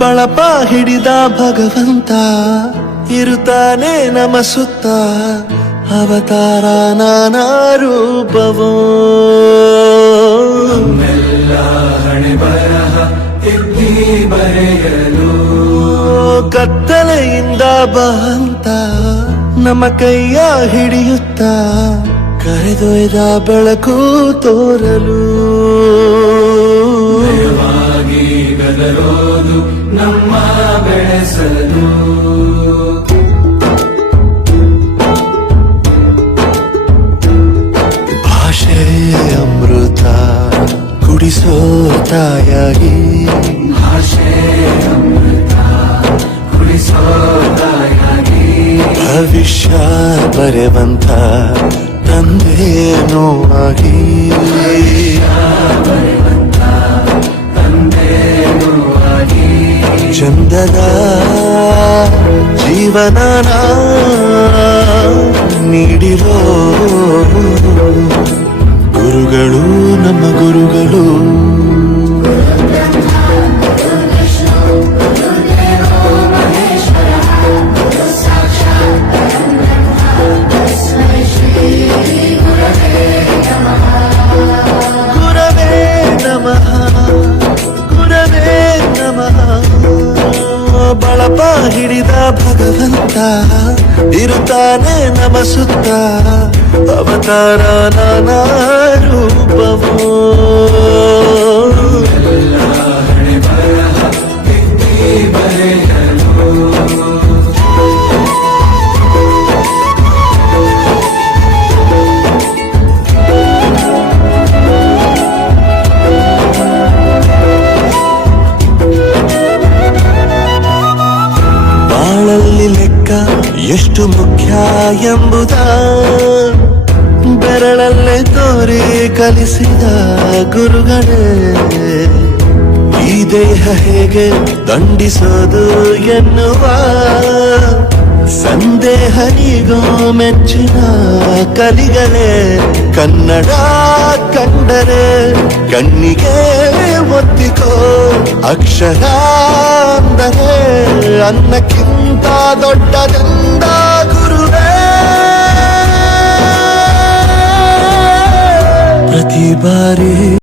ಬಳಪ ಹಿಡಿದ ಭಗವಂತ ಇರುತ್ತಾನೆ ನಮ ಸುತ್ತ ಅವತಾರ ನಾನಾ ರೂಪವೋ ಹಣೆ ಬರಹ ತಿದ್ದಿ ಬರೆಯಲು ಕತ್ತಲೆಯಿಂದ ಬಂತ ನಮ್ಮ ಕೈಯ ಹಿಡಿಯುತ್ತ ಕರೆದೊಯ್ದ ಬೆಳಕು ತೋರಲು ಭಯವಾಗಿ ಗದರೋದು ನಮ್ಮ ಬೆಳೆಸಲು ಭಾಷೆ ಅಮೃತ ಕುಡಿಸೋ ತಾಯಾಗಿ ಭಾಷೆ ಅಮೃತ ಕುಡಿಸೋ ತಾಯಾಗಿ ಭವಿಷ್ಯ ಬರೆವಂತ ತಂದೇನೋ ಆಗಿ ಚಂದದ ಜೀವನನ ನೀಡಿರೋ ಗುರುಗಳು ನಮ್ಮ ಗುರುಗಳು ಗುರವೇ ನಮಃ ಗುರವೇ ನಮಃ ಬಳಪ ಹಿಡಿದ ಭಗವಂತ ಇರುತ್ತಾನೆ ನಮ ಸುತ್ತ ಅವತಾರ ನಾನಾ ರೂಪವೋ ಹಣೆ ಬರಹ ತಿದ್ದಿ ಬರೆಯಲು ಬಾಳಲ್ಲಿ ಲೆಕ್ಕ ಎಷ್ಟು ಮುಖ್ಯ ಎಂಬುದ ಬೆರಳಲ್ಲೇ ತೋರಿ ಕಲಿಸಿದ ಗುರುಗಳೇ ಈ ದೇಹ ಹೇಗೆ ದಂಡಿಸೋದು ಎನ್ನುವ ಸಂದೇಹನಿಗೋ ಮೆಚ್ಚಿನ ಕಲಿಗಳೇ ಕನ್ನಡ ಕಂಡರೆ ಕಣ್ಣಿಗೆ ಒತ್ತಿಕೋ ಅಕ್ಷರ ಅಂದರೆ ಅನ್ನಕ್ಕಿಂತ ದೊಡ್ಡದೆಂದ ಗುರುವೇ ಪ್ರತಿ ಬಾರಿ